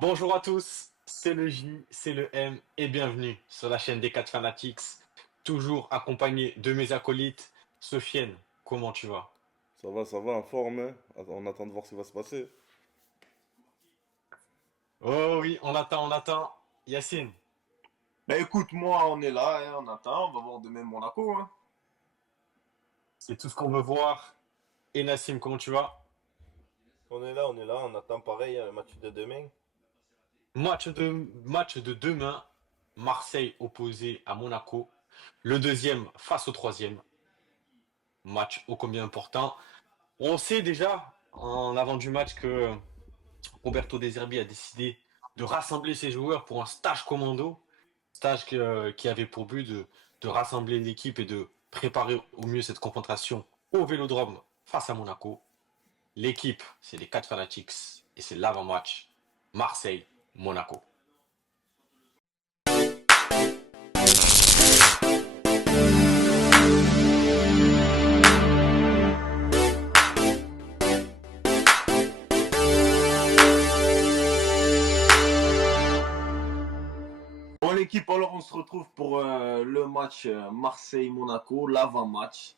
Bonjour à tous, c'est le J, c'est le M et bienvenue sur la chaîne des 4 Fanatics, toujours accompagné de mes acolytes. Sofiane, comment tu vas? Ça va, en forme, hein. On attend de voir ce qui va se passer. Oh oui, on attend. Yacine, Bah écoute, moi on est là, hein, on attend, on va voir demain Monaco. Hein. c'est tout ce qu'on veut voir. Et Nassim, comment tu vas? On est là, on attend pareil le match de demain. Match de demain, Marseille opposé à Monaco, le deuxième face au troisième, match ô combien important. On sait déjà en avant du match que Roberto De Zerbi a décidé de rassembler ses joueurs pour un stage commando, qui avait pour but de rassembler l'équipe et de préparer au mieux cette confrontation au Vélodrome face à Monaco. L'équipe, c'est les 4 Fanatics et c'est l'avant-match Marseille-Monaco. Bon l'équipe, alors on se retrouve pour le match Marseille-Monaco, l'avant-match.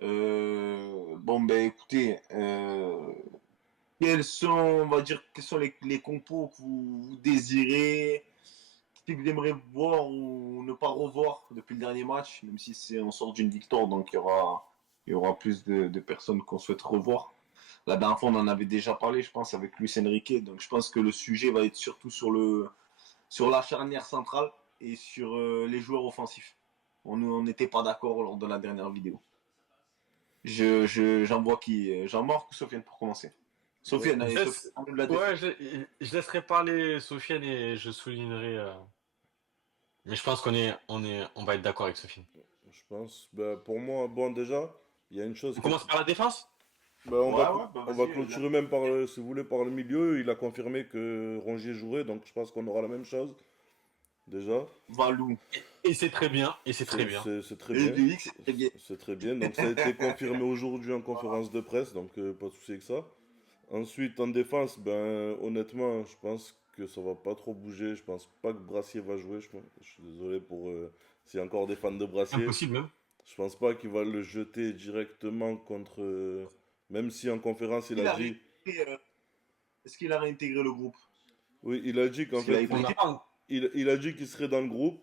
Bon ben écoutez, on va dire, quels sont les compos que vous désirez, que vous aimeriez voir ou ne pas revoir depuis le dernier match, même si on sort d'une victoire, donc il y aura plus de personnes qu'on souhaite revoir. La dernière fois, on en avait déjà parlé, je pense, avec Luis Enrique. Donc, je pense que le sujet va être surtout sur la charnière centrale et sur les joueurs offensifs. On n'était pas d'accord lors de la dernière vidéo. J'en vois qui Jean-Marc ou Sofiane pour commencer. Ouais. Sofiane, Je allez, Sofiane, laisse, parle-nous de la ouais, défaite. je laisserai parler Sofiane et je soulignerai. Mais je pense on va être d'accord avec Sofiane. Je pense. Ben, pour moi, bon, déjà, il y a une chose On qui est. commence par la défense? Ben, Ouais, ouais, bah on va vas-y. clôturer même par, si vous voulez, par le milieu. Il a confirmé que Rongier jouerait, donc je pense qu'on aura la même chose, déjà. Valou. Et c'est très bien, et c'est très bien. C'est très Et bien. Félix, c'est bien. C'est très bien. Donc ça a été confirmé aujourd'hui en conférence de presse, donc pas de souci avec ça. Ensuite, en défense, ben honnêtement, je pense que ça va pas trop bouger. Je pense pas que Brassier va jouer. Je suis désolé pour s'il y a encore des fans de Brassier. Impossible même. Je pense pas qu'il va le jeter directement contre. Même si en conférence il a Il a dit. réintégré, est-ce qu'il a réintégré le groupe? Oui, il a dit qu'en Parce qu'il fait. avait On n'a prêté. pas. Il a dit qu'il serait dans le groupe.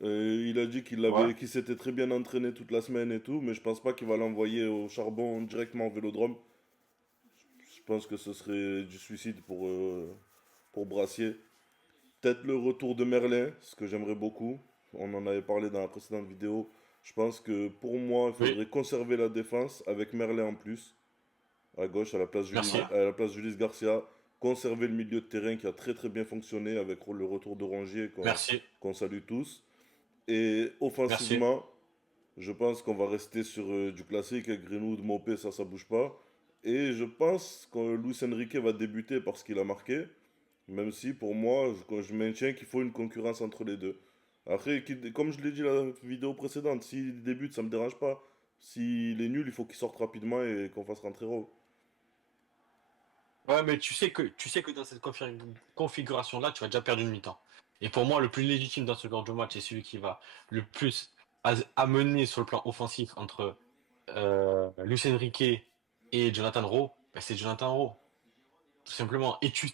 Il a dit Ouais. qu'il s'était très bien entraîné toute la semaine et tout, mais je pense pas qu'il va l'envoyer au charbon directement au Vélodrome. Je pense que ce serait du suicide pour Brassier. Peut-être le retour de Merlin, ce que j'aimerais beaucoup. On en avait parlé dans la précédente vidéo. Je pense que pour moi, il Oui, faudrait conserver la défense avec Merlin en plus, à gauche, merci. à la place Julis Garcia. Conserver le milieu de terrain qui a très très bien fonctionné avec le retour de Rongier Merci. qu'on salue tous. Et Merci. offensivement, je pense qu'on va rester sur du classique avec Greenwood, Mopé, ça bouge pas. Et je pense que Luis Enrique va débuter parce qu'il a marqué. Même si pour moi, je maintiens qu'il faut une concurrence entre les deux. Après, comme je l'ai dit la vidéo précédente, s'il débute, ça me dérange pas. S'il est nul, il faut qu'il sorte rapidement et qu'on fasse rentrer Raw. Ouais, mais tu sais que dans cette configuration-là, tu as déjà perdu une mi-temps. Et pour moi, le plus légitime dans ce genre de match et celui qui va le plus amener sur le plan offensif entre Luis Enrique et Jonathan Rowe, ben, c'est Jonathan Rowe, tout simplement. Et tu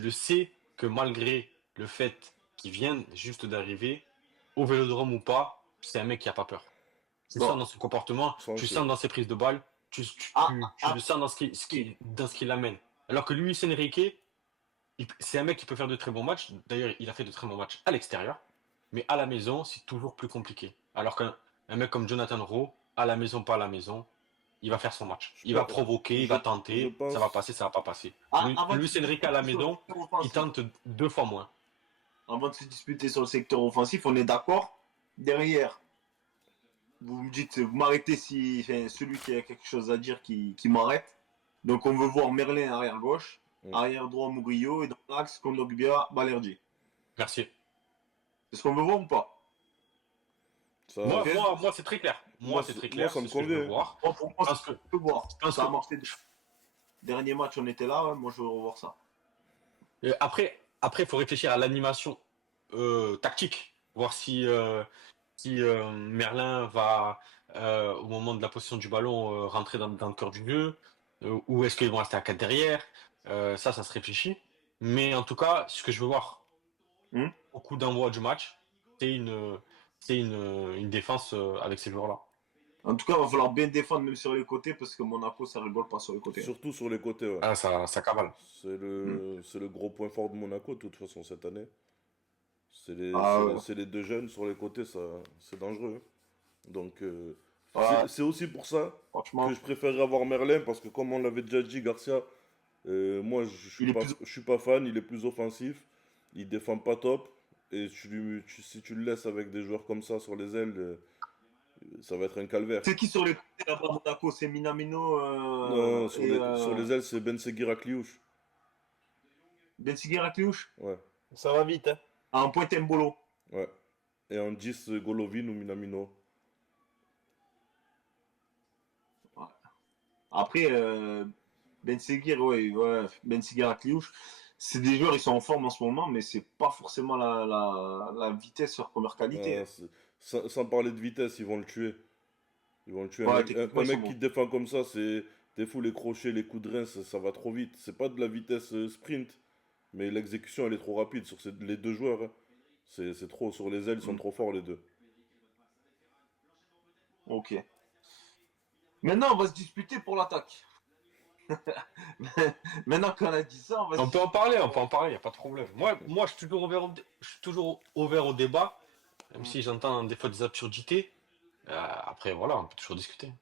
le sais que malgré le fait qu'il vienne juste d'arriver, au Vélodrome ou pas, c'est un mec qui a pas peur. Tu le Bon. sens dans son comportement, tu le Tranquille. sens dans ses prises de balles, tu le Ah, sens dans dans ce qu'il amène. Alors que Luis Enrique, c'est un mec qui peut faire de très bons matchs. D'ailleurs, il a fait de très bons matchs à l'extérieur. Mais à la maison, c'est toujours plus compliqué. Alors qu'un mec comme Jonathan Rowe, à la maison, pas à la maison, il va faire son match. Je Il va pense, provoquer, il je, va je tenter, ça va pense, passer, ça va pas passer. avant de Luis se Enrique à la disputer sur le maison, secteur il offensif, tente 2 fois moins. avant de se disputer sur le secteur offensif, on est d'accord. Derrière, vous me dites, vous m'arrêtez si enfin, celui qui a quelque chose à dire qui m'arrête. Donc on veut voir Merlin arrière gauche, hmm, arrière droit Murillo et dans l'axe Kondogbia, Balerdi. Merci. C'est ce qu'on veut voir ou pas? ça, Ok. Moi c'est très clair. Moi, c'est très moi clair, ça c'est me ce que je veux convient. voir. Bon, pour moi, c'est Parce que, ce qu'on veut voir. parce Ça que a marché. Dernier match, on était là. Ouais, moi, je veux revoir ça. Après, il faut réfléchir à l'animation tactique, voir si Merlin va, au moment de la possession du ballon, rentrer dans le cœur du jeu, ou est-ce qu'ils vont rester à 4 derrière. Ça se réfléchit. Mais en tout cas, ce que je veux voir Hmm. au coup d'envoi du match, c'est une défense avec ces joueurs-là. En tout cas, il va falloir bien défendre même sur les côtés parce que Monaco, ça rigole pas sur les côtés. Surtout sur les côtés, ouais. Ah, ça cavale. Hmm. C'est le gros point fort de Monaco, de toute façon, cette année. Ah ouais. C'est les deux jeunes sur les côtés, ça, c'est dangereux. Donc, Ouais, c'est aussi pour ça que franchement, je préférerais avoir Merlin, parce que comme on l'avait déjà dit, Garcia, moi, il est plus. je suis pas fan, il est plus offensif, il défend pas top, et si tu le laisses avec des joueurs comme ça sur les ailes, ça va être un calvaire. C'est qui sur les côtés là-bas à Monaco? C'est Minamino Non, et sur les ailes, c'est Ben Seguir Akliouche. Ben Seguir Akliouche. Ouais, Ça va vite, hein. À un point Mbolo. ouais. Et en 10, Golovin ou Minamino. Ouais. Après, Ben Seguir, ouais, Ben Seguir Akliouche, c'est des joueurs, ils sont en forme en ce moment, mais c'est pas forcément la vitesse sur première qualité, Ah, hein. sans parler de vitesse, ils vont le tuer. Ils vont le tuer. Ouais, techniquement, Un ils sont mec qui bons. te défend comme ça, c'est des fous les crochets, les coups de rein, ça va trop vite. C'est pas de la vitesse sprint, mais l'exécution elle est trop rapide sur les deux joueurs, hein. C'est trop. Sur les ailes, ils sont Hmm. trop forts les deux. Ok. Maintenant, on va se disputer pour l'attaque. Maintenant qu'on a dit ça, on va se On peut disputer. en parler, il n'y a pas de problème. Moi, je suis toujours ouvert au débat, même Hmm. si j'entends des fois des absurdités. Après, voilà, on peut toujours discuter.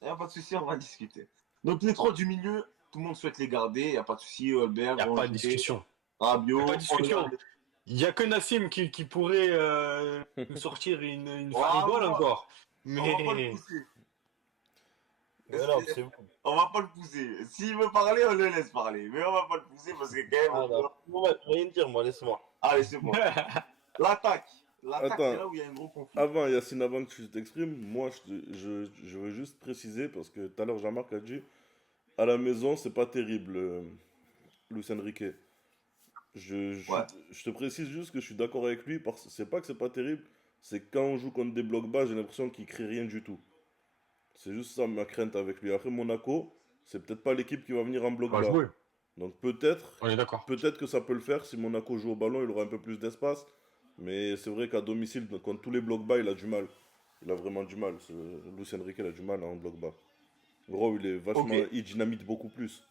Y a pas de souci, on va discuter. Donc les trois du milieu, tout le monde souhaite les garder, y a pas de souci. Il Albert, n'y a pas de Rongier, discussion. Il n'y a pas de Rabiot, on les discussion. garde. Il n'y a que Nassim qui pourrait nous sortir une Ah, farigole encore. on va pas le Mais pousser. Mais non, c'est vous. On va pas le pousser. S'il veut parler, on le laisse parler. Mais on va pas le pousser parce que quand Ah, même. là. Bon, ouais, rien dire, moi, laisse-moi. Allez, c'est bon. L'attaque. L'attaque, c'est Attends, là où il y a un gros conflit. avant Yacine, avant que tu t'exprimes, moi je veux juste préciser, parce que tout à l'heure Jean-Marc a dit, à la maison c'est pas terrible, Luis Enrique. Ouais. Je te précise juste que je suis d'accord avec lui, parce que c'est pas que c'est pas terrible, c'est que quand on joue contre des blocs bas, j'ai l'impression qu'il crée rien du tout. C'est juste ça ma crainte avec lui. Après Monaco, c'est peut-être pas l'équipe qui va venir en bloc on va bas. jouer. Donc On est d'accord. peut-être que ça peut le faire si Monaco joue au ballon, il aura un peu plus d'espace. Mais c'est vrai qu'à domicile, contre tous les blocs bas, il a du mal. Il a vraiment du mal. Luis Enrique, il a du mal en bloc bas. Gros, il est vachement, Ok. il dynamite beaucoup plus.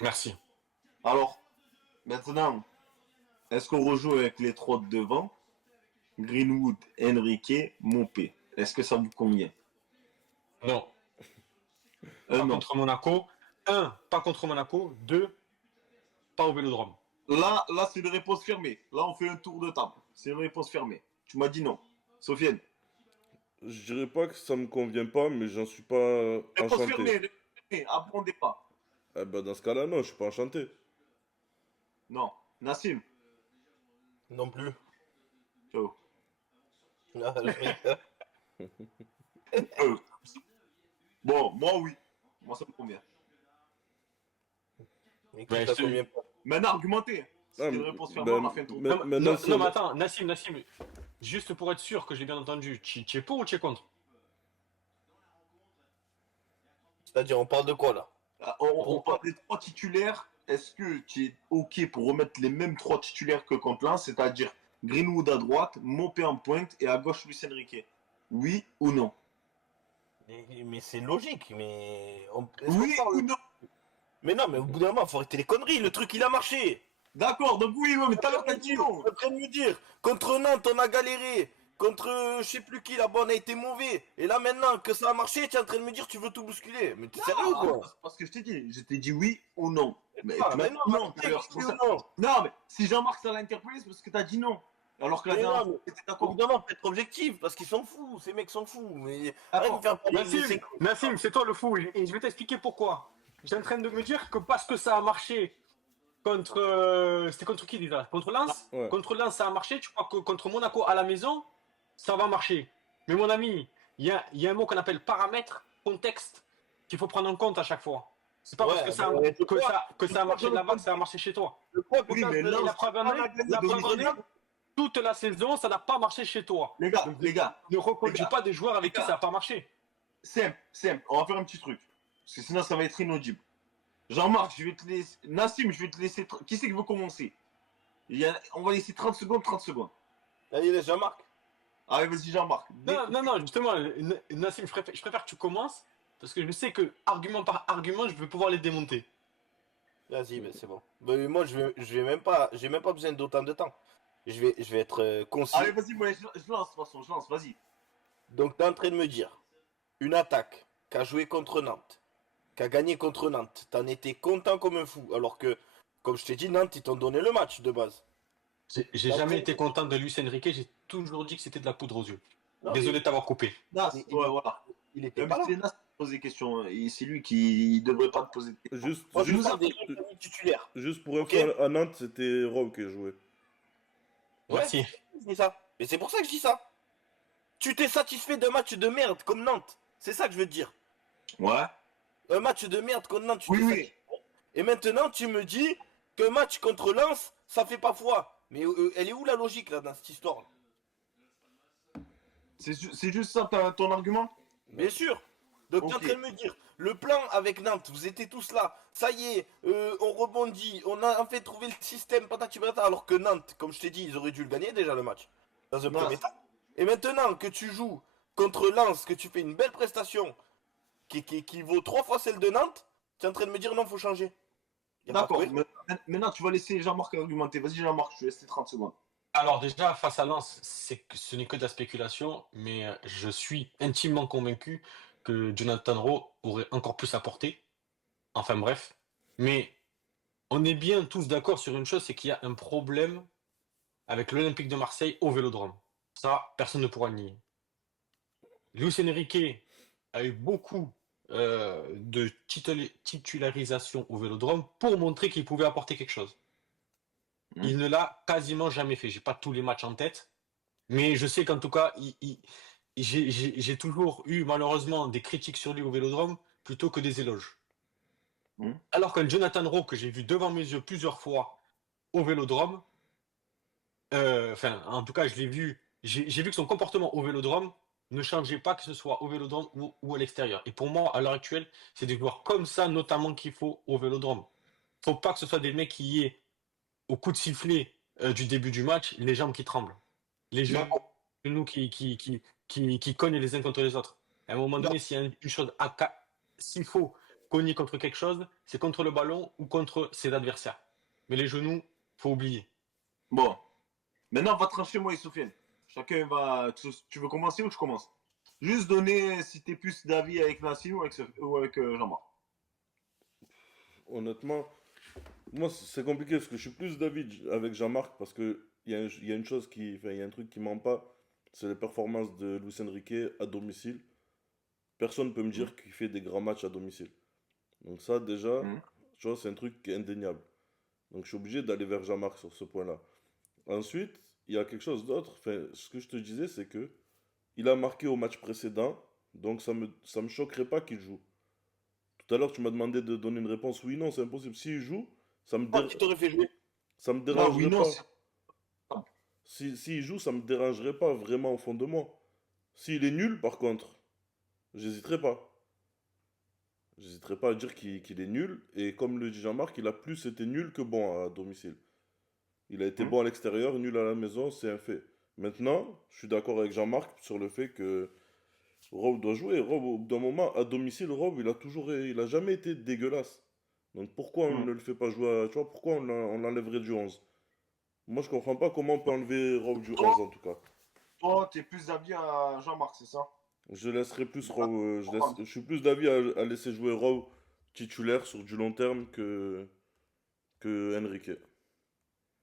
Merci. Alors, maintenant, est-ce qu'on rejoue avec les trois de devant? Greenwood, Enrique, Mopé. Est-ce que ça vous convient? Non, pas Non. contre Monaco. Un, pas contre Monaco. Deux, pas au Vélodrome. Là, c'est une réponse fermée. Là, on fait un tour de table. C'est une réponse fermée. Tu m'as dit non. Sofiane. Je dirais pas que ça me convient pas, mais j'en suis pas Réponse enchanté. fermée. Réponse fermée. Abondez pas. Eh ben, dans ce cas-là, non, je suis pas enchanté. Non. Nassim. Non plus. Ciao. Ah, je rigole. Euh. Bon, moi, oui. Moi, ça me convient. Mais Ouais, qui ça je te- convient pas? Maintenant, argumentez. Ah, C'était une réponse fermée. ben, On a fait un tour. Non, maintenant, non, si non, on mais a- attends, Nassim, juste pour être sûr que j'ai bien entendu, tu es pour ou tu es contre? C'est-à-dire, on parle de quoi, là? On parle des trois titulaires. Est-ce que tu es OK pour remettre les mêmes trois titulaires que contre Lens, c'est-à-dire Greenwood à droite, Mopé en pointe et à gauche Luis Enrique? Oui ou non? Mais c'est logique, mais... est-ce Oui qu'on parle- ou non? Mais non, mais au bout d'un moment, faut arrêter les conneries, le truc, il a marché. D'accord, donc oui, mais tout à l'heure t'as dit non. T'es en train de me dire, contre Nantes, on a galéré. Contre je sais plus qui, là-bas, on a été mauvais. Et là, maintenant que ça a marché, tu es en train de me dire, tu veux tout bousculer. Mais t'es sérieux, Ah, quoi? c'est parce que je t'ai dit oui ou non. Mais Ah, tu mais m'as non, dit mais non tout à l'heure, c'est pour oui ça. ou non? Non, mais si Jean-Marc ça l'a interpellé, c'est parce que t'as dit non. Alors que la Mais dernière non, fois, t'étais d'accord. Évidemment, faut être objectif, parce qu'ils sont fous, ces mecs sont fous. Mais arrête de D'accord. faire parler Nassim, c'est toi le fou, et je vais t'expliquer pourquoi. J'étais en train de me dire que parce que ça a marché contre. C'était contre qui déjà? Contre Lens? Ouais. Contre Lens, ça a marché, tu crois que contre Monaco à la maison, ça va marcher. Mais mon ami, il y a un mot qu'on appelle paramètre, contexte, qu'il faut prendre en compte à chaque fois. C'est pas parce Ouais, que ça, mais que ça a marché là-bas que ça a marché chez toi. je crois que Oui, ça, mais je- là, La preuve en est, la preuve en est, toute la saison, ça n'a pas marché chez toi. les gars, Donc, les gars, ne reconduis les gars, pas des joueurs avec les qui ça gars. n'a pas marché. Simple, on va faire un petit truc. Parce que sinon, ça va être inaudible. Jean-Marc, je vais te laisser. Nassim, je vais te laisser. Qui c'est qui veut commencer? On va laisser 30 secondes, 30 secondes. Allez, laisse Jean-Marc. Allez, vas-y, Jean-Marc. Non, justement, Nassim, je préfère que tu commences, parce que je sais que, argument par argument, je vais pouvoir les démonter. Vas-y, ben, c'est bon. Ben, moi, j'ai même pas besoin d'autant de temps. Je vais être concis. Allez, vas-y, moi, je lance, de toute façon, je lance, vas-y. Donc, t'es en train de me dire, une attaque qui a joué contre Nantes, qui a gagné contre Nantes, t'en étais content comme un fou, alors que, comme je t'ai dit, Nantes, ils t'ont donné le match de base. J'ai jamais été content de Luis Enrique, j'ai toujours dit que c'était de la poudre aux yeux. Non, Désolé de t'avoir coupé. Nas, mais ouais, voilà. il était Même pas là. si c'est Nas qui pose des questions, et c'est lui qui devrait pas te poser de questions. Juste, Moi, je juste, vous parle des gens qui ont mis titulaires. juste pour Ok. info, à Nantes, c'était Rowe qui a joué. Ouais, Merci. je dis ça. Mais c'est pour ça que je dis ça. Tu t'es satisfait d'un match de merde comme Nantes. C'est ça que je veux te dire. Ouais. Un match de merde contre Nantes, tu Oui, t'es oui. satisfait. Et maintenant, tu me dis qu'un match contre Lens, ça fait pas foi. Mais elle est où la logique là dans cette histoire là? C'est juste ça ton argument? Bien sûr. Donc tu es en Ok. train de me dire, le plan avec Nantes, vous étiez tous là, ça y est, on rebondit, on a en fait trouvé le système, patati patata, alors que Nantes, comme je t'ai dit, ils auraient dû le gagner déjà le match, dans un Non, premier temps. Et maintenant que tu joues contre Lens, que tu fais une belle prestation, qui vaut 3 fois celle de Nantes, tu es en train de me dire non, faut changer. Y a pas de d'accord. cohérence. Maintenant, tu vas laisser Jean-Marc argumenter. Vas-y, Jean-Marc, je te laisse les 30 secondes. Alors déjà, face à Lens, ce n'est que de la spéculation, mais je suis intimement convaincu que Jonathan Rowe aurait encore plus apporté. Enfin bref. Mais on est bien tous d'accord sur une chose, c'est qu'il y a un problème avec l'Olympique de Marseille au Vélodrome. Ça, personne ne pourra le nier. Luis Enrique a eu beaucoup de titularisation au Vélodrome pour montrer qu'il pouvait apporter quelque chose. Il ne l'a quasiment jamais fait. J'ai pas tous les matchs en tête, mais je sais qu'en tout cas, j'ai toujours eu malheureusement des critiques sur lui au Vélodrome plutôt que des éloges. Alors qu'un Jonathan Rowe que j'ai vu devant mes yeux plusieurs fois au Vélodrome, enfin en tout cas je l'ai vu, j'ai vu que son comportement au Vélodrome ne changeait pas, que ce soit au Vélodrome ou à l'extérieur. Et pour moi, à l'heure actuelle, c'est des joueurs comme ça notamment qu'il faut au Vélodrome. Faut pas que ce soit des mecs qui aient au coup de sifflet du début du match les jambes qui tremblent, les D'accord. genoux qui cognent les uns contre les autres. À un moment donné, s'il y a une chose s'il faut cogner contre quelque chose, c'est contre le ballon ou contre ses adversaires. Mais les genoux, faut oublier. Bon. Maintenant, on va trancher moi et Sofiane. Chacun va. Tu veux commencer ou je commence? Juste donner si t'es plus d'avis avec Nassim ou avec Jean-Marc. Honnêtement, moi, c'est compliqué parce que je suis plus d'avis avec Jean-Marc parce que il y a une chose enfin, il y a un truc qui ment pas, c'est les performances de Luis Enrique à domicile. Personne ne peut me dire qu'il fait des grands matchs à domicile. Donc ça, déjà, Mhm. tu vois, c'est un truc qui est indéniable. Donc je suis obligé d'aller vers Jean-Marc sur ce point-là. Ensuite, il y a quelque chose d'autre. Enfin, ce que je te disais, c'est que il a marqué au match précédent, donc ça me choquerait pas qu'il joue. Tout à l'heure, tu m'as demandé de donner une réponse oui, non, c'est impossible. S'il joue, Qui t'aurait fait jouer? ça me Non, oui, dérangerait non. pas. S'il joue, ça me dérangerait pas vraiment au fond de moi. S'il est nul, par contre, j'hésiterai pas. J'hésiterai pas à dire qu'il est nul. Et comme le dit Jean-Marc, il a plus été nul que bon à domicile. Il a été bon à l'extérieur, nul à la maison, c'est un fait. Maintenant, je suis d'accord avec Jean-Marc sur le fait que Rob doit jouer. Rob, au bout d'un moment, à domicile, Rob, il a jamais été dégueulasse. Donc pourquoi on ne le fait pas jouer tu vois, pourquoi on l'enlèverait du 11? Moi, je comprends pas comment on peut enlever Rob du 11 en tout cas. Toi, t'es plus d'avis à Jean-Marc, c'est ça? Je laisserai plus Rob, je suis plus d'avis à laisser jouer Rob titulaire sur du long terme que Enrique.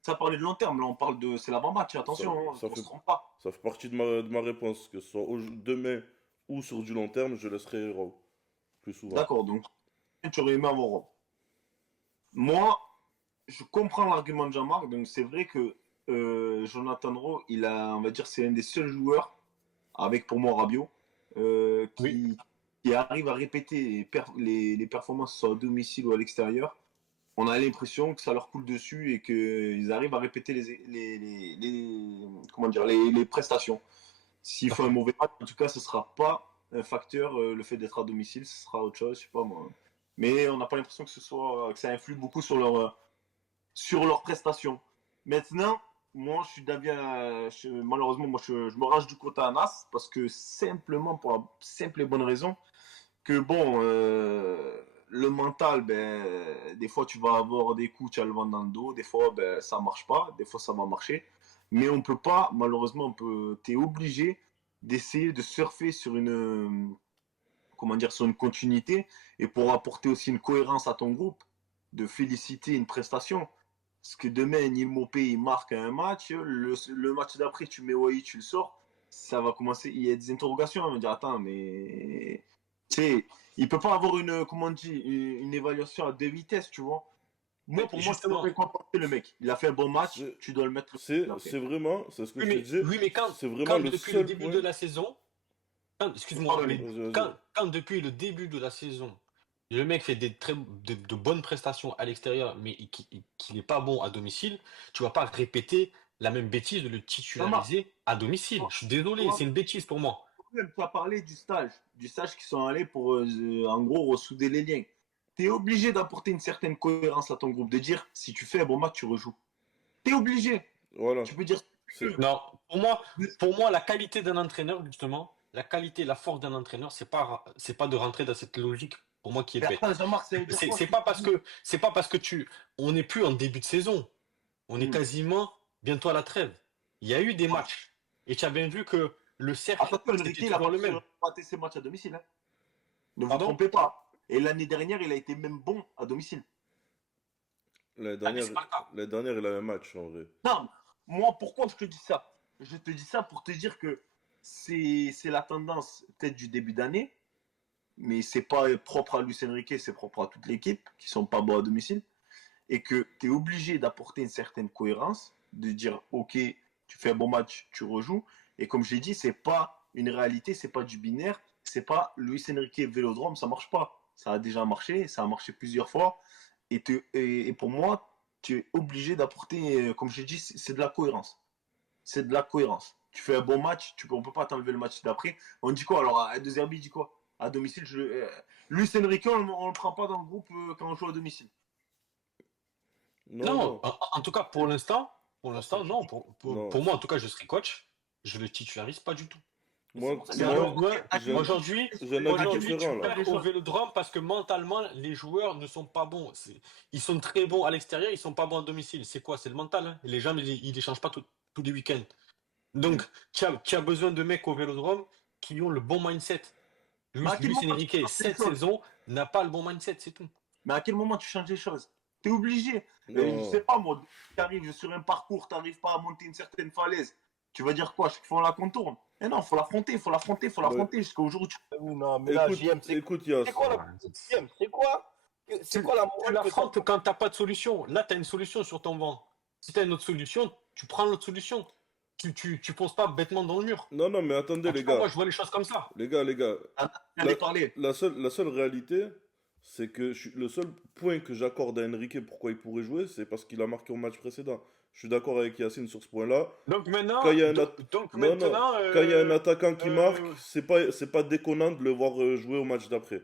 Ça parlait de long terme, là on parle de. C'est l'avant-match, attention, Ça on fait- se trompe pas. Ça fait partie de ma réponse, que ce soit demain ou sur du long terme, je laisserai Rob plus souvent. D'accord, donc tu aurais aimé avoir Rob. Moi, je comprends l'argument de Jean-Marc, donc c'est vrai que Jonathan Rowe, on va dire, c'est un des seuls joueurs, avec pour moi Rabiot, Oui. qui arrivent à répéter les performances soit à domicile ou à l'extérieur, on a l'impression que ça leur coule dessus et qu'ils arrivent à répéter comment dire, les prestations. S'il faut un mauvais match, en tout cas, ce ne sera pas un facteur, le fait d'être à domicile, ce sera autre chose, je sais pas moi. Mais on n'a pas l'impression que ça influe beaucoup sur leur prestations. Maintenant, moi, je suis d'avis, malheureusement, moi, je me rage du côté à Nas parce que simplement pour la simple et bonne raison que bon, le mental, ben, des fois tu vas avoir des coups, tu as le vent dans le dos, des fois ben, ça marche pas, des fois ça va marcher, mais on peut pas, malheureusement, t'es obligé d'essayer de surfer sur comment dire, sur une continuité et pour apporter aussi une cohérence à ton groupe, de féliciter une prestation. Parce que demain, Neil Maupay, il marque un match, le match d'après, tu mets Wai, tu le sors, ça va commencer, il y a des interrogations, on va dire, attends, mais tu sais, il peut pas avoir comment on dit, une évaluation à deux vitesses, tu vois. Moi, pour moi, tu dois Justement, récompenser le mec. Il a fait un bon match, C'est tu dois le mettre. c'est vraiment, c'est ce que oui, je te disais, oui, mais c'est vraiment quand le depuis le seul début point. de la saison, excuse-moi, Pardonnez. mais Vas-y, vas-y. quand depuis le début de la saison, le mec fait de bonnes prestations à l'extérieur, mais qu'il n'est pas bon à domicile, tu vas pas répéter la même bêtise de le Ça marche. titulariser à domicile. Je suis désolé, c'est une bêtise pour moi. Tu as parlé du stage qui sont allés pour, en gros, ressouder les liens. Tu es obligé d'apporter une certaine cohérence à ton groupe, de dire, si tu fais un bon match, tu rejoues. Tu es obligé. Voilà. Tu peux dire, C'est- Non, pour moi, la qualité d'un entraîneur, justement, la qualité, la force d'un entraîneur, c'est pas de rentrer dans cette logique, pour moi, qui est mais bête. attends, Jean-Marc, ça veut dire quoi? C'est pas parce que on n'est plus en début de saison. On est Hmm. quasiment bientôt à la trêve. Il y a eu des matchs. Et tu as bien vu que le cercle, Attention, Enrique, c'était il a toujours pas le même. raté ses matchs à domicile. Hein. Ne vous Pardon? trompez pas. Et l'année dernière, il a été même bon à domicile. L'année Ah, mais dernière, c'est pas le cas. l'année dernière, il a un match en vrai. Non, moi, pourquoi je te dis ça? Je te dis ça pour te dire que c'est la tendance peut-être du début d'année, mais c'est pas propre à Luis Enrique, c'est propre à toute l'équipe qui sont pas bons à domicile, et que tu es obligé d'apporter une certaine cohérence, de dire ok, tu fais un bon match, tu rejoues, et comme j'ai dit, c'est pas une réalité, c'est pas du binaire, c'est pas Luis Enrique Vélodrome, ça marche pas. Ça a déjà marché, ça a marché plusieurs fois, et pour moi, tu es obligé d'apporter, comme j'ai dit, c'est de la cohérence. C'est de la cohérence. Tu fais un bon match, on peut pas t'enlever le match d'après. On dit quoi alors à De Zerbi, il dit quoi? À domicile, Luis Enrique, on le prend pas dans le groupe quand on joue à domicile. Non, Non, non, en tout cas, pour l'instant, non. non. Pour moi, en tout cas, je serai coach. Je le titularise pas du tout. Moi, C'est Tu as moi, alors, besoin, j'ai un, j'ai un avis aujourd'hui, tu différent là. perds au Vélodrome parce que mentalement, les joueurs ne sont pas bons. Ils sont très bons à l'extérieur, ils sont pas bons à domicile. C'est quoi? C'est le mental, hein. Les gens, ils les changent pas tous les week-ends. Donc, tu as besoin de mecs au Vélodrome qui ont le bon mindset. mais à quel Luis moment tu Enrique, changes les cette choses? saison, n'a pas le bon mindset, c'est tout. Mais à quel moment tu changes les choses? T'es obligé. Je sais Non. pas moi, tu arrives sur un parcours, tu n'arrives pas à monter une certaine falaise. Tu vas dire quoi? Chaque fois on la contourne. Mais non, faut l'affronter, faut l'affronter, faut Bah, l'affronter jusqu'au jour où tu. Oui, non, mais là, écoute, JM, écoute, Yas. c'est quoi la JM, c'est quoi la Tu morale que l'affrontes quand t'as pas de solution. Là, tu as une solution sur ton banc. Si tu as une autre solution, tu prends l'autre solution. Tu fonces pas bêtement dans le mur. Non, non, mais attendez, En les tout cas, gars. moi, je vois les choses comme ça. Les gars. Allez La, parler. la seule réalité, c'est que le seul point que j'accorde à Enrique pourquoi il pourrait jouer, c'est parce qu'il a marqué au match précédent. Je suis d'accord avec Yacine sur ce point-là. Donc maintenant, Quand il y a un Non, non. maintenant, Quand il y a un attaquant qui marque, c'est pas déconnant de le voir jouer au match d'après.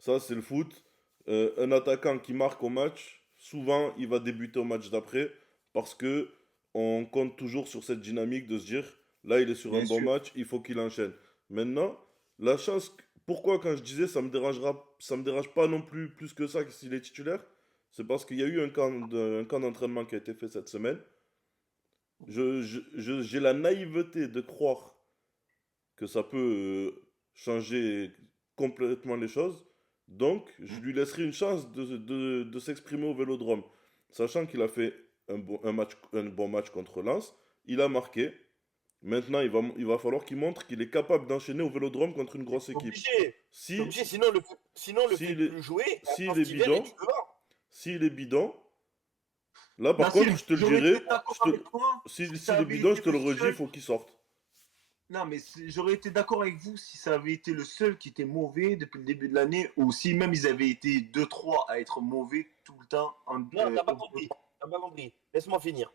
Ça, c'est le foot. Un attaquant qui marque au match, souvent, il va débuter au match d'après parce que on compte toujours sur cette dynamique de se dire, là, il est sur un Bien bon sûr. match, il faut qu'il enchaîne. Maintenant, la chance, pourquoi quand je disais ça me dérange pas non plus que ça s'il est titulaire, c'est parce qu'il y a eu un camp d'entraînement qui a été fait cette semaine. J'ai la naïveté de croire que ça peut changer complètement les choses. Donc, je lui laisserai une chance de s'exprimer au Vélodrome. Sachant qu'il a fait un bon match contre Lens, il a marqué. Maintenant, il va falloir qu'il montre qu'il est capable d'enchaîner au Vélodrome contre une grosse équipe. T'es Si, obligé, sinon le fait s'il est, plus jouer, s'il à est cet hiver, bidon, il est devant. s'il est bidon, là par Nassim, contre, je te le j'aurais dirai, été d'accord avec toi si s'il t'as est bidon, je habilité te le redis, il Michel. faut qu'il sorte. Non, mais j'aurais été d'accord avec vous si ça avait été le seul qui était mauvais depuis le début de l'année, ou si même ils avaient été deux trois à être mauvais tout le temps. Non, t'as pas compris. T'as pas compris. Laisse-moi finir.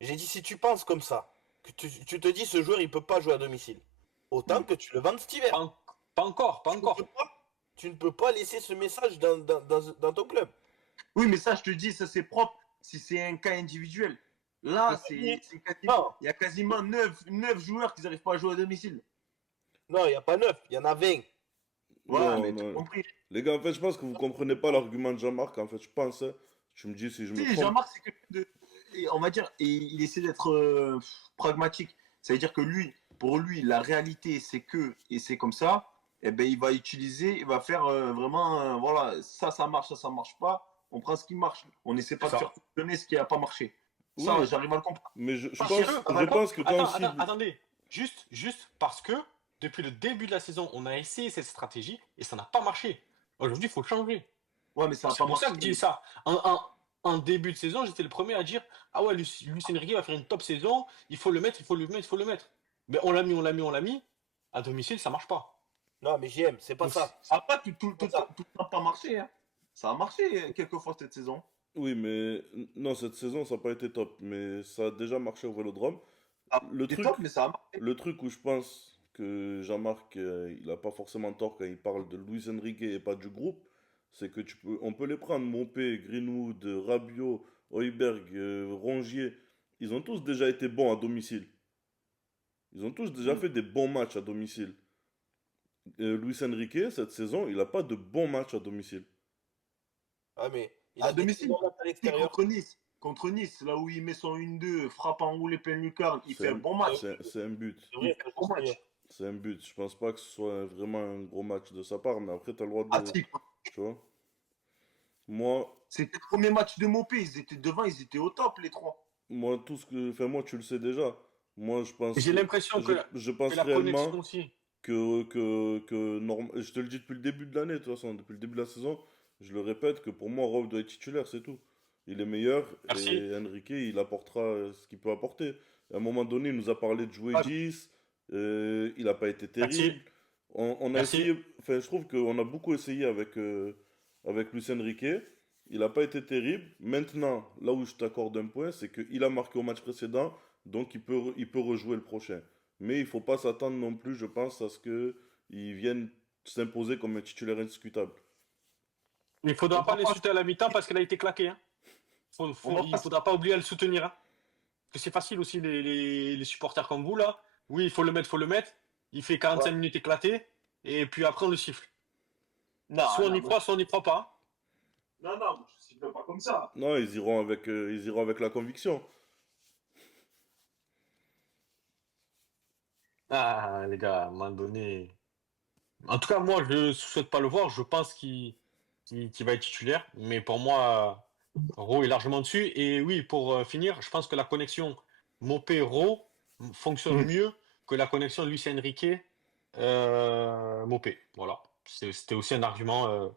J'ai dit si tu penses comme ça, que tu te dis ce joueur il peut pas jouer à domicile, autant que tu le vendes cet hiver. Pas, pas encore, pas Tu ne peux encore. pas, tu ne peux pas laisser ce message dans ton club. Oui, mais ça, je te dis, ça c'est propre si c'est un cas individuel. Là, Non, il y a quasiment 9 joueurs qui n'arrivent pas à jouer à domicile. non, il n'y a pas 9, il y en a 20. Ouais, Non, mais tu as non. compris. Les gars, en fait, je pense que vous comprenez pas l'argument de Jean-Marc. En fait, je pense, hein. Tu me dis si je me Si, trompe. Jean-Marc, c'est quelqu'un de. On va dire, et il essaie d'être pragmatique. Ça veut dire que lui, pour lui, la réalité, c'est que, et c'est comme ça, et ben, il va utiliser, il va faire vraiment, voilà, ça marche, ça marche pas. On prend ce qui marche. On n'essaie C'est pas de faire ça. fonctionner ce qui n'a pas marché. Ça, Oui, j'arrive à le comprendre. mais je Parce que, pense, Ça je va pas. pense que quand on cible. attendez, juste parce que depuis le début de la saison, on a essayé cette stratégie et ça n'a pas marché. Aujourd'hui, il faut le changer. Ouais, mais ça n'a C'est pas pour ça marché. que je dis ça. En début de saison, j'étais le premier à dire ah ouais, Lucien Enrique va faire une top saison, il faut le mettre, il faut le mettre, il faut le mettre. Mais on l'a mis, on l'a mis, on l'a mis. À domicile, ça marche pas. Non, mais JM, c'est pas Donc, ça. Ça n'a pas C'est pas ça. tout n'a pas marché. Hein. Ça a marché quelques fois cette saison. Oui, mais non, cette saison, ça n'a pas été top. Mais ça a déjà marché au Vélodrome. Ça a Le été truc, top, mais ça a marché. le truc où je pense que Jean-Marc, il n'a pas forcément tort quand il parle de Luis Enrique et pas du groupe, c'est que on peut les prendre, Montpé, Greenwood, Rabiot, Højbjerg, Rongier. Ils ont tous déjà été bons à domicile. Ils ont tous déjà Mm. fait des bons matchs à domicile. Luis Enrique, cette saison, il n'a pas de bons matchs à domicile. Ah, mais il À a des domicile, bons matchs à c'est l'extérieur. contre Nice, là où il met son 1-2, frappe en roulé plein lucarne, il C'est fait un un, bon match. c'est un but. C'est Il vrai, fait un faut bon juste dire. match. C'est un but. Je pense pas que ce soit vraiment un gros match de sa part, mais après, tu as le droit Ah de. si, Tu vois? Moi, c'était le premier match de Mopé, ils étaient devant, ils étaient au top les trois. moi, tout ce que. Enfin, moi, tu le sais déjà. Moi, je pense. j'ai l'impression Je que pense la connexion réellement aussi. je te le dis depuis le début de l'année, de toute façon, depuis le début de la saison, je le répète que pour moi, Rowe doit être titulaire, c'est tout. Il est meilleur Merci. et Enrique, il apportera ce qu'il peut apporter. À un moment donné, il nous a parlé de jouer Ah, 10, il n'a pas été merci. terrible. On a Merci. essayé, enfin, je trouve qu'on a beaucoup essayé avec Luis Enrique. Il n'a pas été terrible. Maintenant, là où je t'accorde un point, c'est qu'il a marqué au match précédent, donc il peut rejouer le prochain. Mais il faut pas s'attendre non plus, je pense, à ce qu'il vienne s'imposer comme un titulaire indiscutable. Il ne On faudra pas va les pas, soutenir à la mi-temps parce qu'elle a été claquée. Hein. on va Il ne pas, faudra pas oublier à le soutenir. Hein. Parce que c'est facile aussi, les supporters comme vous, là. Oui, il faut le mettre, il faut le mettre. Il fait ouais. 45 minutes éclaté. Et puis après, on le siffle. Non, Soit on non, y croit, soit on n'y croit pas. Hein. non, je ne siffle pas comme ça. Non, ils iront avec la conviction. Ah, les gars, à un moment donné. En tout cas, moi, je ne souhaite pas le voir. Je pense qu'il va être titulaire. Mais pour moi, Ro est largement dessus. Et oui, pour finir, je pense que la connexion Mopé-Ro fonctionne Mm. mieux que la connexion Luis Enrique Mopé. Voilà. C'était aussi un argument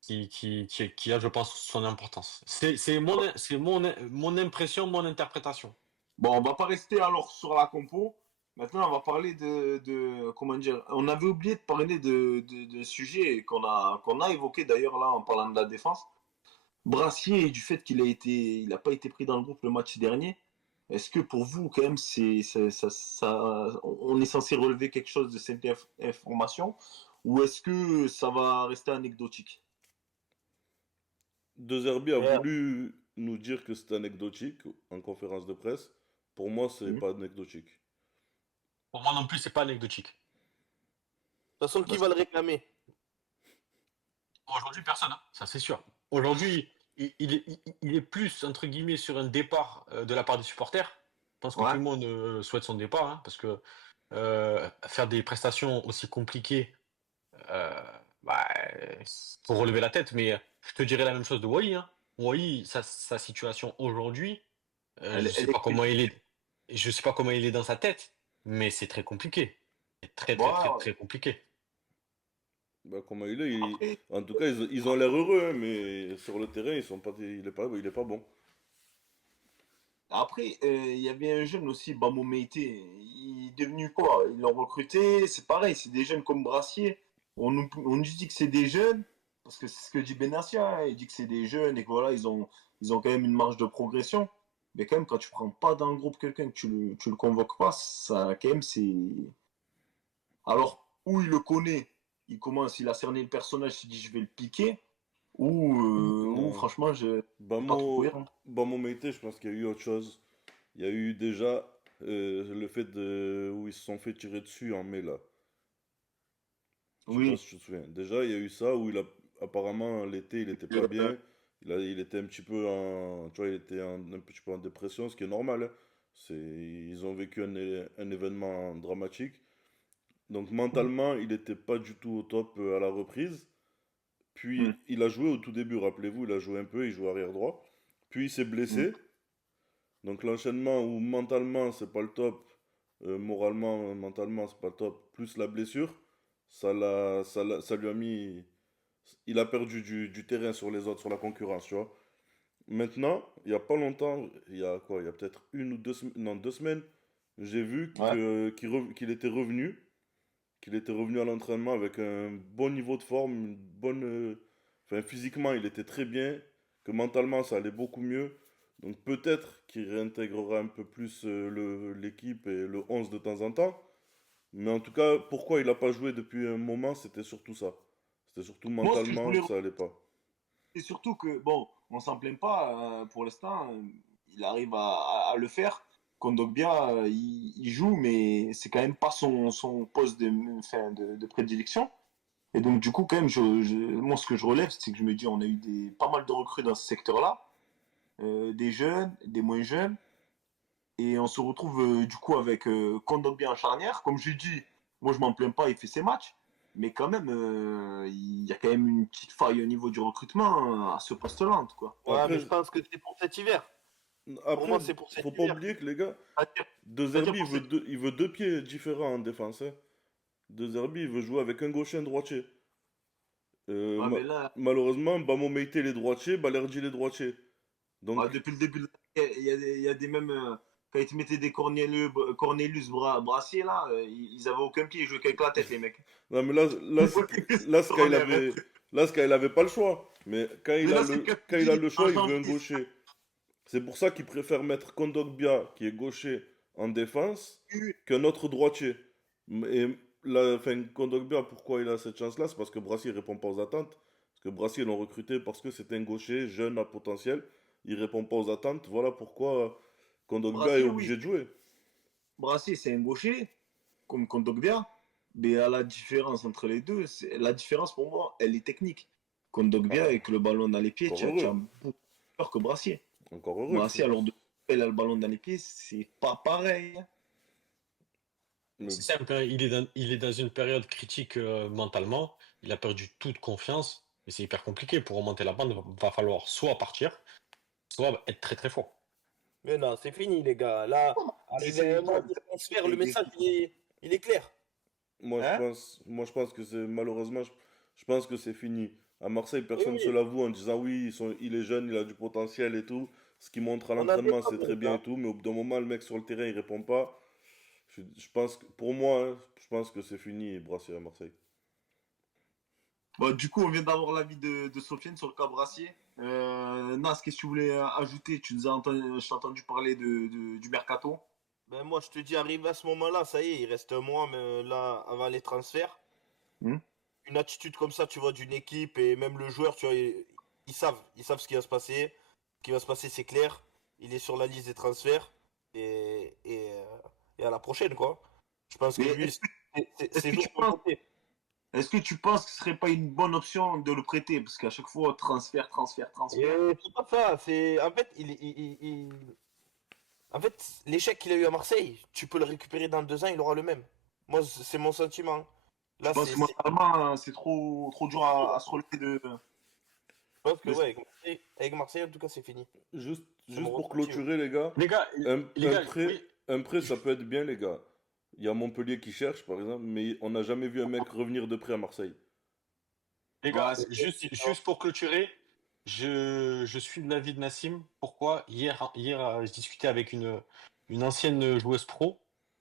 qui a, je pense, son importance. C'est mon impression, mon interprétation. Bon, on va pas rester alors sur la compo. Maintenant, on va parler comment dire, on avait oublié de parler de sujet qu'on a évoqué d'ailleurs là en parlant de la défense. Brassier et du fait il n'a pas été pris dans le groupe le match dernier. Est-ce que pour vous, quand même, on est censé relever quelque chose de cette information ou est-ce que ça va rester anecdotique? De Zerbi a Merde. voulu nous dire que c'était anecdotique en conférence de presse. Pour moi, c'est Mhm. pas anecdotique. Pour moi non plus, c'est pas anecdotique. De toute façon, qui Bah, va le réclamer? Aujourd'hui, personne, hein, ça c'est sûr. Aujourd'hui, il est plus, entre guillemets, sur un départ de la part des supporters. Je pense que tout ouais. le monde souhaite son départ, hein, parce que faire des prestations aussi compliquées, euh, bah, faut relever la tête. Mais je te dirais la même chose de Wai. Hein. Wai, sa situation aujourd'hui, je Elle sais est pas comment il est, je sais pas comment il est dans sa tête, mais c'est très compliqué. C'est très, très, très, Bon, très compliqué. Bah, comment il est, après, en tout cas, ils ont l'air heureux, hein, mais sur le terrain, il est pas bon. Après, il y avait un jeune aussi, Bamo Meïté. Il est devenu quoi? Ils l'ont recruté. C'est pareil, c'est des jeunes comme Brassier. On nous dit que c'est des jeunes, parce que c'est ce que dit Benassia, hein. Il dit que c'est des jeunes et que voilà, ils ont quand même une marge de progression. Mais quand même, quand tu prends pas dans le groupe quelqu'un, que tu le convoques pas, ça, quand même, c'est. Alors, où il le connaît, il a cerné le personnage, il s'est dit je vais le piquer, ou Non. franchement, je c'est pas trop cohérent. Bamo Meïté, je pense qu'il y a eu autre chose. Il y a eu déjà le fait où ils se sont fait tirer dessus en mai là. Je sais pas Oui. si tu te souviens. Déjà, il y a eu ça où apparemment l'été, il était pas bien. Il était un petit peu tu vois, il était un petit peu en dépression, ce qui est normal, hein. Ils ont vécu un événement dramatique. Donc mentalement, il n'était pas du tout au top à la reprise. Hmm. Puis il a joué au tout début, rappelez-vous, il a joué un peu, il jouait arrière droit. Puis il s'est Hmm. blessé. Donc l'enchaînement où mentalement c'est pas le top, moralement, mentalement c'est pas le top, plus la blessure, ça lui a mis, il a perdu du terrain sur les autres, sur la concurrence, tu vois. Maintenant, il y a pas longtemps, il y a quoi, il y a peut-être une ou deux semaines, non, 2 semaines, j'ai vu Ouais. qu'il était revenu à l'entraînement avec un bon niveau de forme, enfin physiquement il était très bien, que mentalement ça allait beaucoup mieux. Donc peut-être qu'il réintégrera un peu plus l'équipe et le 11 de temps en temps. Mais en tout cas, pourquoi il n'a pas joué depuis un moment, c'était surtout ça. C'était surtout Moi, ce que je mentalement voulais que ça allait pas. c'est surtout que, bon, on s'en plaint pas pour l'instant. Il arrive à le faire. Kondogbia, il joue, mais c'est quand même pas son poste enfin, de prédilection. Et donc, du coup, quand même, moi, ce que je relève, c'est que je me dis, on a eu pas mal de recrues dans ce secteur-là, des jeunes, des moins jeunes, et on se retrouve du coup avec Kondogbia en charnière. Comme je dis, moi, je m'en plains pas, il fait ses matchs, mais quand même, il y a quand même une petite faille au niveau du recrutement à ce poste-là, en tout cas. Ouais, mais Après, je pense que c'est pour cet hiver. Pour après, moi, c'est pour cet faut pas hiver. oublier que les gars, C'est-à-dire De c'est-à-dire Zerbi, pour cette. il veut deux pieds différents en défense, hein. De Zerbi, il veut jouer avec un gaucher et un droitier. Euh, Ouais, ma- mais là, Malheureusement, Bamo Meïté les droitiers, Balerdi les droitiers. Donc, depuis le début, il y a des mêmes. Quand ils te mettaient des Cornelius Brassier, là, ils avaient aucun pied, ils jouaient qu'avec la tête, les mecs. non, mais Ils voulaient que ça tourne, les refs. Là, Sky, il avait pas le choix. Mais Mais là, c'est comme quand tu il a dis, le en choix, il veut un janvier. gaucher. C'est pour ça qu'il préfère mettre Kondogbia, qui est gaucher, en défense, qu'un autre droitier. Et enfin, Kondogbia, pourquoi il a cette chance-là? C'est parce que Brassier répond pas aux attentes. Parce que Brassier, ils l'ont recruté parce que c'est un gaucher jeune à potentiel. Il répond pas aux attentes. Voilà pourquoi Kondogbia est Brassier, oui. obligé de jouer. Brassier, c'est un gaucher, comme Kondogbia. Mais à la différence entre les deux, la différence pour moi, elle est technique. Kondogbia, Ah, avec le ballon dans les pieds, encore tu as heureux. beaucoup plus peur que Brassier. Encore heureux. Brassier, alors de elle a le ballon dans les pieds, c'est pas pareil, hein. Mais C'est simple, hein, il est dans une période critique mentalement. Il a perdu toute confiance. Et c'est hyper compliqué. Pour remonter la bande, va falloir soit partir, soit être très très fort. Mais non, c'est fini, les gars. Là, C'est arrivé à un fini, mois toi. de transfert, le message, il est clair. Hein? moi, je pense que c'est malheureusement, je pense que c'est fini. À Marseille, Oui, personne ne se oui, l'avoue en disant oui, il est jeune, il a du potentiel et tout. Ce qu'il montre à on en l'entraînement, débat, c'est très les bien gars. et tout. Mais au bout d'un moment, le mec sur le terrain, il répond pas. Je pense que, pour moi, hein, je pense que c'est fini, Brassier à Marseille. Bon, du coup, on vient d'avoir l'avis de Sofiane sur le cas Brassier. Nas, qu'est-ce que tu voulais ajouter? Je t'ai entendu parler du mercato. Ben moi, je te dis, arrivé à ce moment-là, ça y est, il reste un mois mais là, avant les transferts. Hmm. Une attitude comme ça, tu vois, d'une équipe et même le joueur, tu vois, ils savent ce qui va se passer. Ce qui va se passer, c'est clair. Il est sur la liste des transferts et à la prochaine, quoi. Je pense Mais que lui, est-ce ses que jours tu sont penses, comptés. est-ce que tu penses que ce serait pas une bonne option de le prêter? Parce qu'à chaque fois, transfert, transfert, Et transfert. c'est pas ça. En fait, en fait, l'échec qu'il a eu à Marseille, tu peux le récupérer dans 2 ans, il aura le même. Moi, c'est mon sentiment. Je Là, pense c'est, que c'est- mentalement, c'est trop, trop dur à se relever je pense que de. ouais, avec Marseille, en tout cas, c'est fini. C'est mon Juste pour ressenti, ouais. clôturer, les gars, Les gars, les gars, oui, un prêt, ça peut être bien, les gars. Il y a Montpellier qui cherche, par exemple, mais on n'a jamais vu un mec revenir de prêt à Marseille. les Ouais, gars, c'est juste, C'est ça. juste pour clôturer, je suis de l'avis de Nassim. Pourquoi? Hier, je discutais avec une ancienne joueuse pro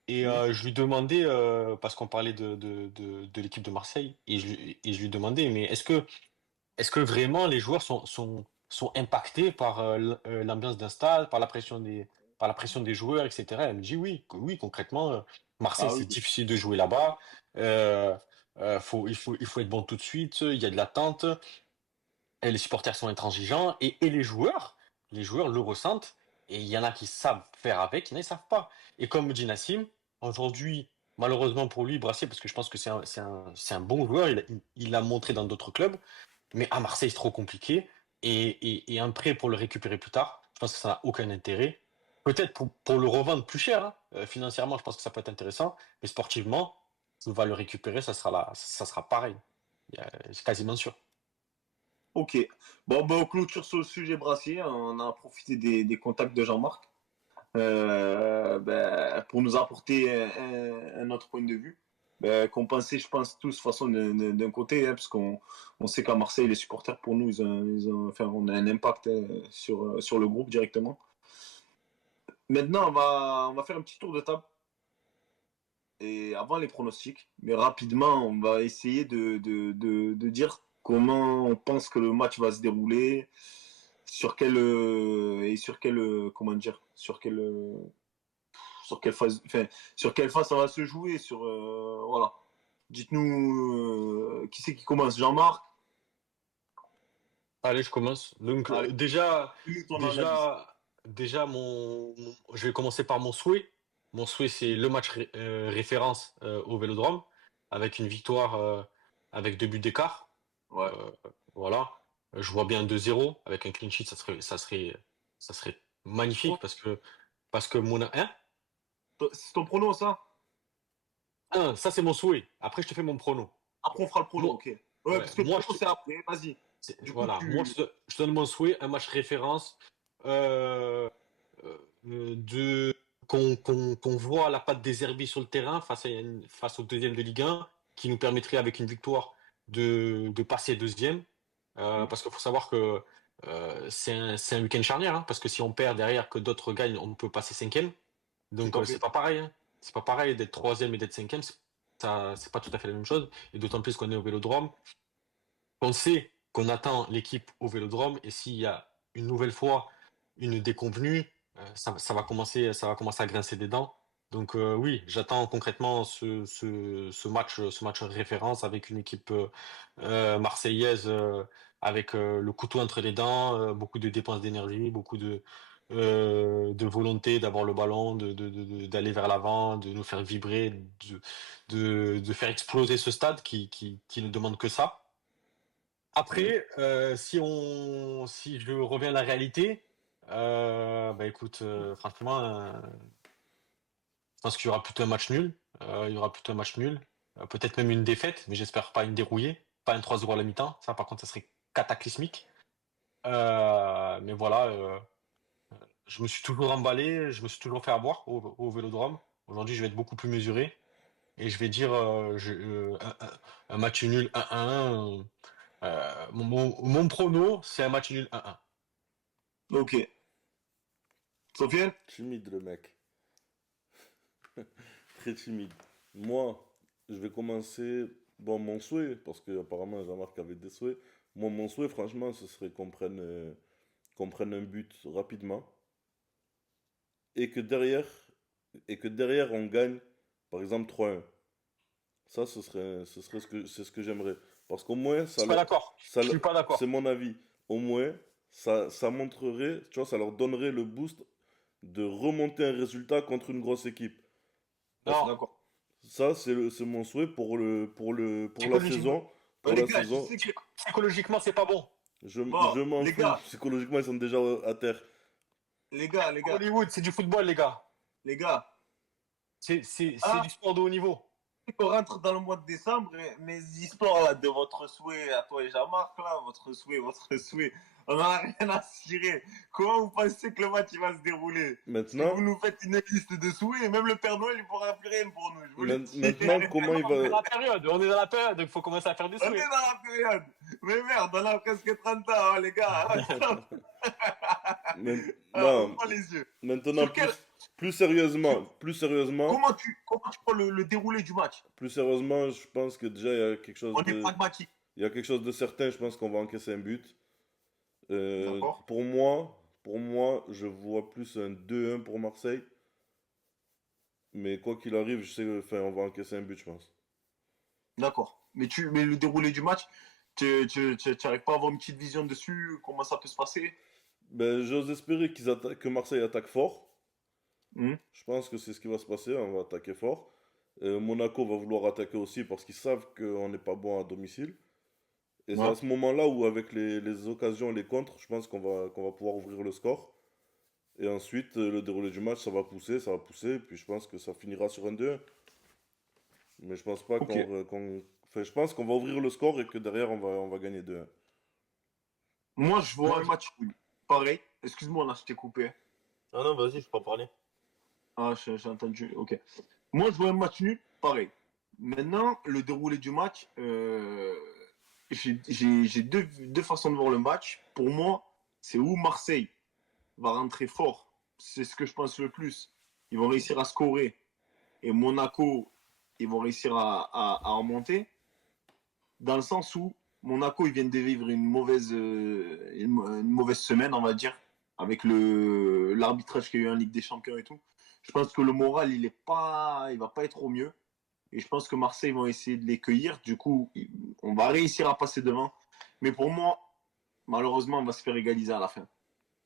et Mhm. je lui demandais, parce qu'on parlait de l'équipe de Marseille, et je lui demandais, mais est-ce que vraiment les joueurs sont impactés par l'ambiance d'un stade, par la pression des joueurs, etc. Elle me dit oui, oui, concrètement, Marseille, Ah oui. c'est difficile de jouer là-bas. euh, il faut être bon tout de suite, il y a de l'attente, et les supporters sont intransigeants, et les joueurs le ressentent, et il y en a qui savent faire avec, il y en a qui ne savent pas. Et comme dit Nassim, aujourd'hui, malheureusement pour lui, Brassier, parce que je pense que c'est un bon joueur, il l'a montré dans d'autres clubs, mais à Marseille, c'est trop compliqué. Et un prêt pour le récupérer plus tard, je pense que ça n'a aucun intérêt. Peut-être pour le revendre plus cher, hein. Financièrement, je pense que ça peut être intéressant. Mais sportivement, on va le récupérer, ça sera pareil. C'est quasiment sûr. Ok. Bon, on clôture sur le sujet brassier. On a profité des contacts de Jean-Marc pour nous apporter un autre point de vue. Qu'on pensait, je pense, tous de façon d'un côté, hein, parce qu'on sait qu'à Marseille, les supporters, pour nous, enfin, on a un impact sur le groupe directement. Maintenant, on va faire un petit tour de table. Et avant les pronostics, mais rapidement, on va essayer de dire comment on pense que le match va se dérouler, sur quelle comment dire, sur quelle phase, enfin, sur quelle phase ça va se jouer, voilà. Dites-nous qui c'est qui commence, Jean-Marc? Allez, je commence. Donc, Allez, déjà, dis-nous ton analyse. déjà, déjà, je vais commencer par mon souhait. Mon souhait, c'est le match référence au Vélodrome, avec une victoire avec 2 buts d'écart. Ouais. Euh, voilà. Je vois bien 2-0 avec un clean sheet, ça serait magnifique parce que hein? C'est ton prono, ça? Ça c'est mon souhait. Après, je te fais mon prono. Après, on fera le prono, Moi, ok. Ouais, ouais, parce que le moi, prono, c'est après, vas-y. Du coup, voilà, moi, je donne mon souhait, un match référence, euh, de qu'on voit la patte des Herbies sur le terrain face au deuxième de Ligue 1, qui nous permettrait avec une victoire de passer deuxième. hmm, Parce qu'il faut savoir que c'est un week-end charnière, hein, parce que si on perd derrière que d'autres gagnent, on peut passer cinquième. tout Donc à c'est fait. pas pareil, hein. C'est pas pareil d'être troisième et d'être cinquième, c'est pas tout à fait la même chose. Et d'autant plus qu'on est au Vélodrome. On sait qu'on attend l'équipe au Vélodrome, et s'il y a une nouvelle fois une déconvenue, ça va commencer à grincer des dents. Donc oui, j'attends concrètement ce match référence avec une équipe marseillaise, avec le couteau entre les dents, beaucoup de dépenses d'énergie, beaucoup de volonté d'avoir le ballon, d'aller vers l'avant, de nous faire vibrer, de faire exploser ce stade qui ne demande que ça. Hmm, Après, si je reviens à la réalité, bah écoute, franchement, je pense qu'il y aura plutôt un match nul. Il y aura plutôt un match nul. Peut-être même une défaite, mais j'espère pas une dérouillée. Pas un 3-0 à la mi-temps. Ça, par contre, ça serait cataclysmique. Mais voilà, je me suis toujours emballé, je me suis toujours fait avoir au Vélodrome. Aujourd'hui, je vais être beaucoup plus mesuré et je vais dire un match nul 1-1. Mon prono, c'est un match nul 1-1. ok. Sofiane? Timide le mec. Très timide. Moi, je vais commencer. Bon, mon souhait, parce que apparemment Jean-Marc avait des souhaits. Moi, mon souhait, franchement, ce serait qu'on prenne un but rapidement et que derrière on gagne, par exemple 3-1. Ça, c'est ce que j'aimerais. Parce qu'au moins, Je suis pas d'accord. Je suis pas c'est d'accord. mon avis. Au moins, ça montrerait, tu vois, ça leur donnerait le boost de remonter un résultat contre une grosse équipe. Je suis Non, d'accord. Ça, c'est mon souhait pour la psychologiquement, saison. Pour Les la gars, je saison, sais que. psychologiquement, c'est pas bon. je Bon, m'en les fous. gars, Psychologiquement, ils sont déjà à terre. les gars, Hollywood, c'est du football, les gars. les gars. C'est du Ah, sport de haut niveau. on rentre dans le mois de décembre, mes histoires là, de votre souhait à toi et Jean-Marc, là, votre souhait. On n'en a rien à cirer. Comment vous pensez que le match il va se dérouler? Si Maintenant, vous nous faites une liste de souhaits, et même le Père Noël, il pourra plus rien pour nous. Je vous le dis. maintenant, comment il On est dans va. la période, on est dans la période, il faut commencer à faire des On est souhaits. dans la période. Mais merde, on a presque 30 ans, hein, les gars. Stop. Non, Ouvre les yeux. maintenant, Sur quel- plus sérieusement, plus sérieusement, Comment tu vois le déroulé du match? je pense que déjà, On est pragmatique. il y a quelque chose de certain, je pense qu'on va encaisser un but. D'accord. Pour moi, je vois plus un 2-1 pour Marseille. Mais quoi qu'il arrive, je sais, enfin, on va encaisser un but, je pense. D'accord. Mais le déroulé du match, tu n'arrives pas à avoir une petite vision dessus? Comment ça peut se passer? Ben, j'ose espérer que Marseille attaque fort. Hmm. Je pense que c'est ce qui va se passer, on va attaquer fort. Monaco va vouloir attaquer aussi parce qu'ils savent qu'on n'est pas bon à domicile. Et c'est Ouais. à ce moment-là où, avec les occasions, les contres, je pense qu'on va pouvoir ouvrir le score. Et ensuite, le déroulé du match, ça va pousser. Puis je pense que ça finira sur un 2-1. Mais je pense pas Ok. enfin, je pense qu'on va ouvrir le score et que derrière, on va gagner 2-1. Moi, je vois un match nul. Pareil. Excuse-moi, là, je t'ai coupé. Ah non, vas-y, je peux en parler. Ah, j'ai entendu. Ok. Moi, je vois un match nul. Pareil. Maintenant, le déroulé du match, j'ai deux façons de voir le match. Pour moi, c'est où Marseille va rentrer fort. C'est ce que je pense le plus. Ils vont réussir à scorer. Et Monaco, ils vont réussir à remonter. Dans le sens où Monaco, ils viennent de vivre une mauvaise semaine, on va dire, avec l'arbitrage qu'il y a eu en Ligue des Champions et tout. Je pense que le moral, il va pas être au mieux. Et je pense que Marseille vont essayer de les cueillir. Du coup, on va réussir à passer devant. Mais pour moi, malheureusement, on va se faire égaliser à la fin.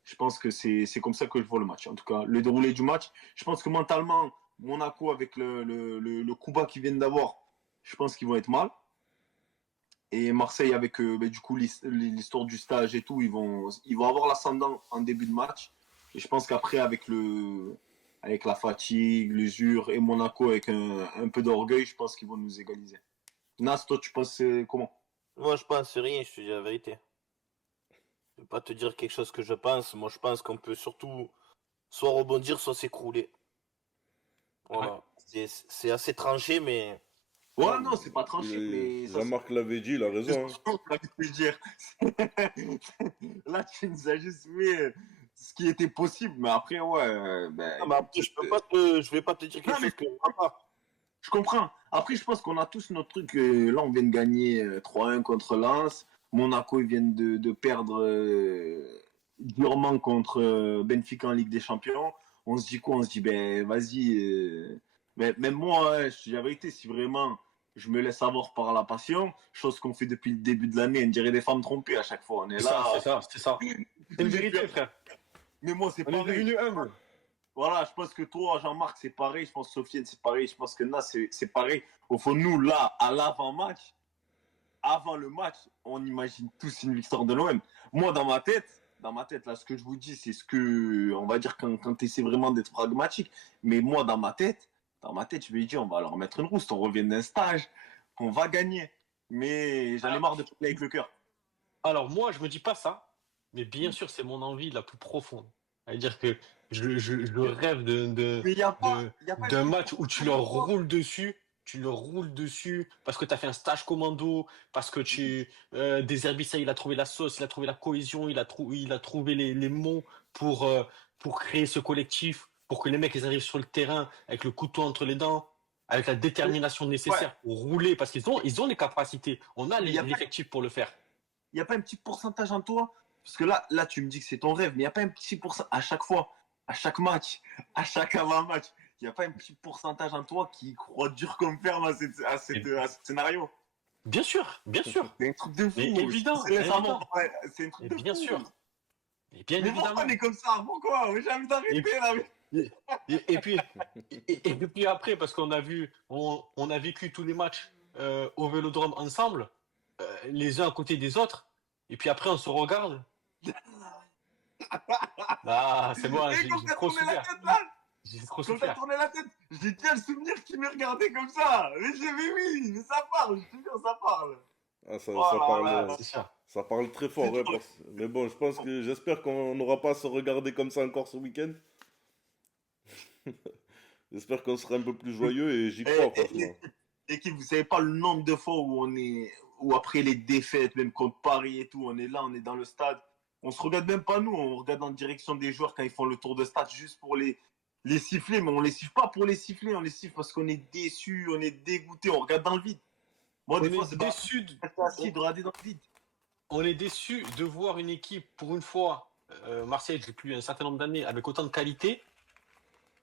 Je pense que c'est comme ça que je vois le match. En tout cas, le déroulé du match, je pense que mentalement, Monaco, avec le coup bas qu'ils viennent d'avoir, je pense qu'ils vont être mal. Et Marseille, avec du coup l'histoire du stage et tout, ils vont avoir l'ascendant en début de match. Et je pense qu'après, avec la fatigue, l'usure et Monaco avec un peu d'orgueil, je pense qu'ils vont nous égaliser. Nas, toi, tu penses comment? Moi, je pense rien, je te dis la vérité. Je vais pas te dire quelque chose que je pense. Moi, je pense qu'on peut surtout soit rebondir, soit s'écrouler. Voilà. C'est assez tranché, mais Ouais, non, c'est pas tranché, mais ça Jean-Marc l'avait dit, il a raison, hein. j'ai envie de te dire. Là, tu nous as juste mis ce qui était possible, mais après, ouais, ah, mais après, je vais pas te dire Non, quelque mais chose que je vois pas. je comprends. Après, je pense qu'on a tous notre truc. Là, on vient de gagner 3-1 contre Lens. Monaco, ils viennent de perdre durement contre Benfica en Ligue des Champions. On se dit quoi? On se dit, ben, vas-y. Mais même moi, hein, je te dis la vérité, si vraiment je me laisse avoir par la passion, chose qu'on fait depuis le début de l'année, on dirait des femmes trompées à chaque fois. On est C'est là. ça, c'est ça, c'est ça. C'est une vérité, frère. Mais moi, c'est On est pareil. devenu humble. Voilà, je pense que toi, Jean-Marc, c'est pareil. Je pense que Sofiane, c'est pareil. Je pense que Nas, c'est pareil. Au fond, nous, là, à l'avant-match, avant le match, on imagine tous une victoire de l'OM. Moi, dans ma tête, là, ce que je vous dis, c'est ce que, on va dire, quand tu essaies vraiment d'être pragmatique. Mais moi, dans ma tête, je me dis, on va leur mettre une rouste. On revient d'un stage, on va gagner. Mais j'en ai marre de parler avec le cœur. Alors moi, je me dis pas ça, mais bien sûr, c'est mon envie la plus profonde. C'est-à-dire que je rêve Mais il n'y a pas, de- y a pas d'un une match où tu leur roules dessus parce que tu as fait un stage commando, parce que Deserbi, ça, il a trouvé la sauce, il a trouvé la cohésion, il a trouvé les mots pour créer ce collectif, pour que les mecs ils arrivent sur le terrain avec le couteau entre les dents, avec la détermination nécessaire pour rouler, parce qu'ils ont les capacités, on a Mais y a pas- l'effectif pour le faire. Il n'y a pas un petit pourcentage en toi? Parce que là, tu me dis que c'est ton rêve, mais il n'y a pas un petit pourcentage à chaque fois, à chaque match, à chaque avant-match. Il n'y a pas un petit pourcentage en toi qui croit dur comme fer à ce scénario. Bien sûr, bien sûr. C'est un truc de fou. Mais évident, C'est récemment, évident. ouais, c'est un truc Et de bien fou. sûr. Et bien Mais pourquoi évidemment. on est comme ça? Pourquoi? J'ai envie d'arrêter là. Et puis, et puis après, parce on a vécu tous les matchs au Vélodrome ensemble, les uns à côté des autres, et puis après on se regarde. Ah, c'est moi, Et j'ai quand j'ai t'as trop tourné la souffert. tête là, J'ai trop quand t'as souffert. tourné la tête, j'ai bien le souvenir qu'il me regardait comme ça. Mais oui, mais ça parle, je te jure, ça parle. Ah, ça Oh là parle. là. C'est ça. Ça parle très fort, C'est ouais, trop. mais bon, j'espère qu'on n'aura pas à se regarder comme ça encore ce week-end. J'espère qu'on sera un peu plus joyeux et j'y crois, franchement. L'équipe, vous savez pas le nombre de fois où après les défaites, même contre Paris et tout, on est là, on est dans le stade. On se regarde même pas nous, on regarde en direction des joueurs quand ils font le tour de stade juste pour les siffler, mais on les siffle pas pour les siffler, on les siffle parce qu'on est déçu, on est dégoûté, on regarde dans le vide. Moi, des On est fois, c'est pas déçu, assis de regarder dans le vide. on est déçu de voir une équipe, pour une fois, Marseille, depuis un certain nombre d'années, avec autant de qualité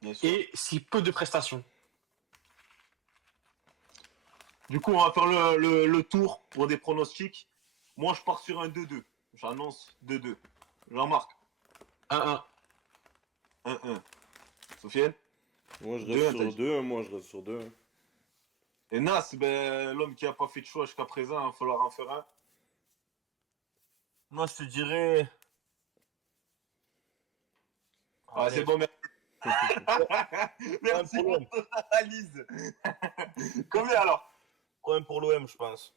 Bien sûr. et si peu de prestations. Du coup, on va faire le tour pour des pronostics. Moi, je pars sur un 2-2. J'annonce 2-2. Jean-Marc, 1-1. 1-1. Sofiane, Moi, je reste 2-1, t'as sur dit. 2, hein, moi, je reste sur 2. Et Nas, ben, l'homme qui n'a pas fait de choix jusqu'à présent, il va falloir en faire un. Moi, je te dirais. Ah, Allez, c'est bon, merci. Merci pour pour l'OM. ton analyse. Combien alors? 3-1 pour l'OM, je pense.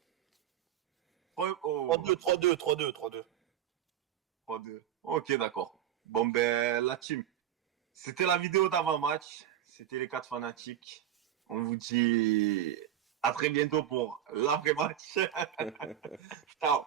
Oh, 3-2, 3-2, 3-2, 3-2. 3-2. Ok, d'accord. Bon, ben, la team. C'était la vidéo d'avant-match. C'était les 4 fanatiques. On vous dit à très bientôt pour l'après-match. Ciao.